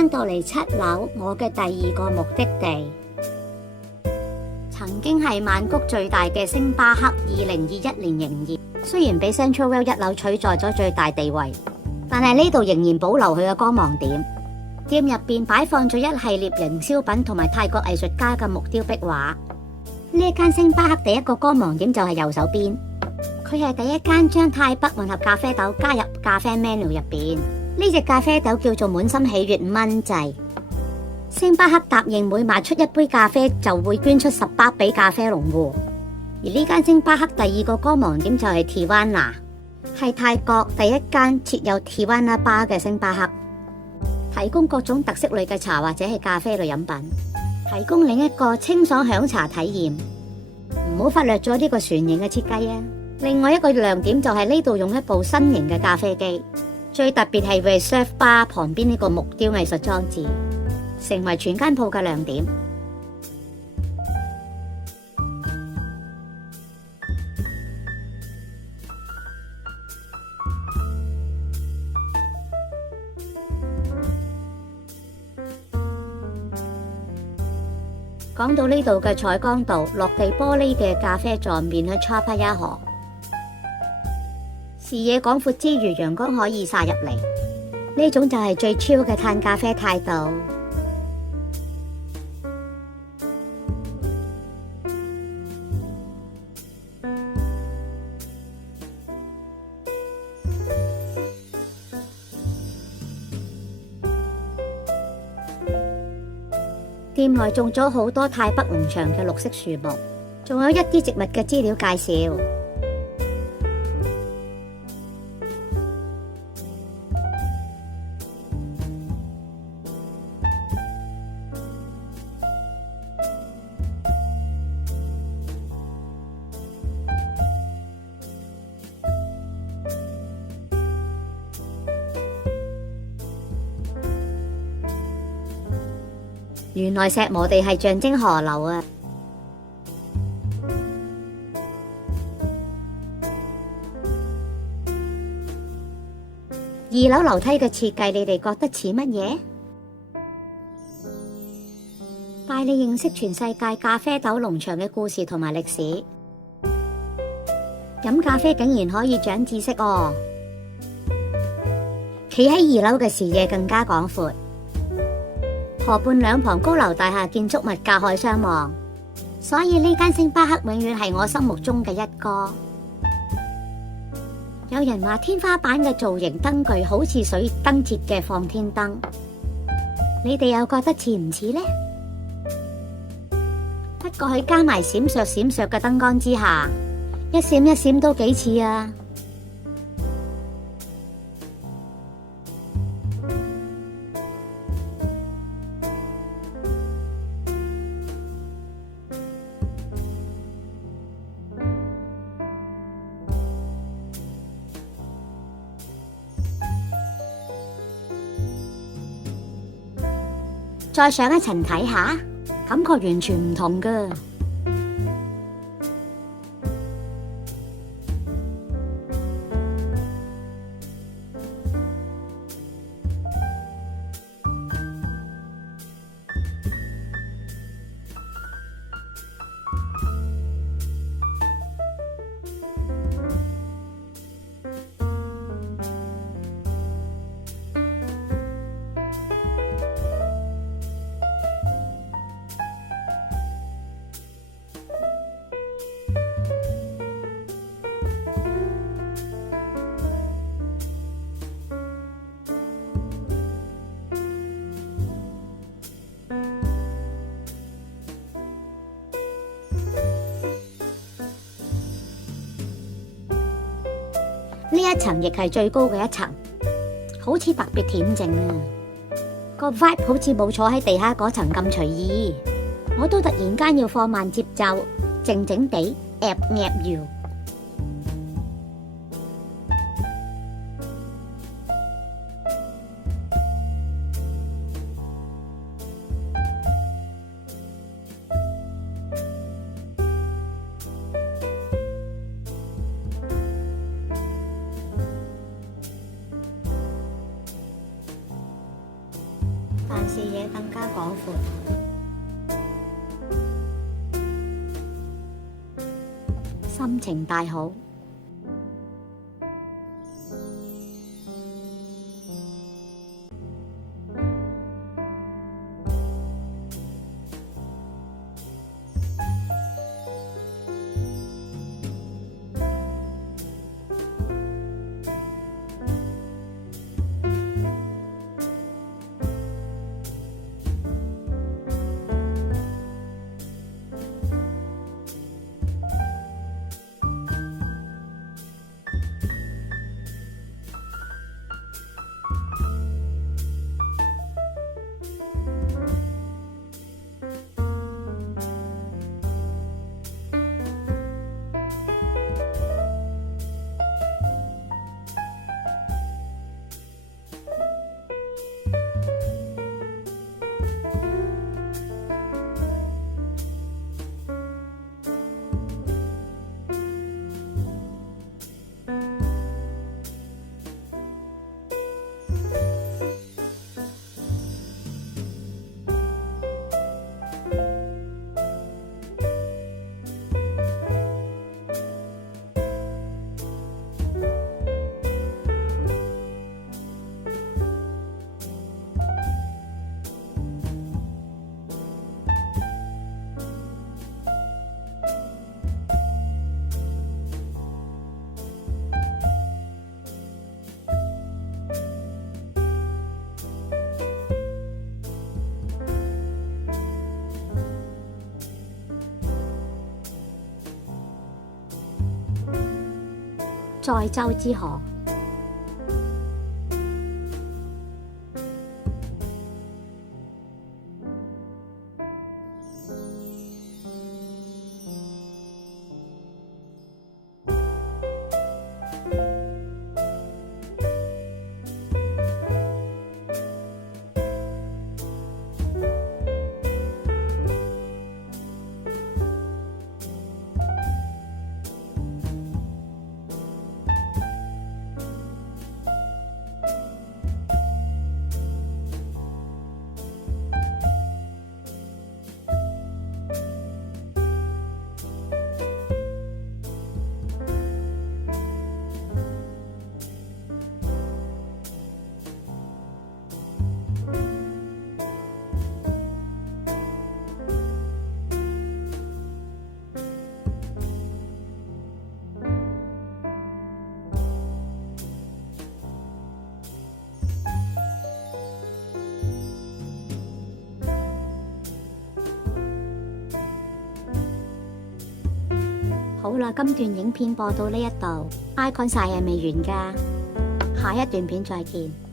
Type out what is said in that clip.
返到嚟7樓，我嘅第2個目的地，曾經係曼谷最大嘅星巴克，2021年營業。雖然俾 Central World 1樓取代咗最大地位，但係呢度仍然保留佢嘅光芒點。店入邊擺放咗一系列營銷品同埋泰國藝術家嘅木雕壁畫。呢一間星巴克第一個光芒點就係右手邊，佢係第一間將泰北混合咖啡豆加入咖啡 menu 入邊。呢隻咖啡豆叫做滿心喜悅蚊仔。星巴克答應每賣出1杯咖啡就會捐出10包俾咖啡農戶。而呢間星巴克第2個光芒點就係 Tiwana， 係泰國第一間設有 Tiwana Bar 嘅星巴克，提供各種特色類嘅茶或者係咖啡類飲品，提供另一個清爽響茶體驗。唔好忽略咗呢個船型嘅設計啊！另外一個亮點就係呢度用一部新型嘅咖啡機，最特別係 Reserve Bar 旁邊呢個木雕藝術裝置，成為全間鋪嘅亮點。講到呢度嘅彩光道落地玻璃嘅咖啡座面向 Chapaya 河，視野廣闊之餘，陽光可以灑入嚟，呢種就係最 chill 嘅嘆咖啡態度。店內種咗好多泰北農場嘅綠色樹木，仲有一啲植物嘅資料介紹。原來石磨地係象徵河流啊！2樓樓梯嘅設計，你哋覺得似乜嘢？帶你認識全世界咖啡豆農場嘅故事同埋歷史。飲咖啡竟然可以長知識哦！企喺2樓嘅視野更加廣闊。河畔兩旁高樓大廈建築物隔海相望，所以呢間星巴克永遠係我心目中嘅一哥。有人話天花板嘅造型燈具好似水燈節嘅放天燈，你哋又覺得似唔似呢？不過喺加埋閃爍嘅燈光之下，一閃一閃都幾似啊！再上一層睇下，感覺完全唔同㗎。呢一層亦係最高嘅一層，好似特別恬靜啊！個 vibe 好似冇坐喺地下嗰層咁隨意，我都突然間要放慢節奏，靜靜地 app 搖。但視野更加廣闊。心情大好。載舟之河。好啦，今段影片播到呢一度，Icon 晒係未完㗎，下一段片再見。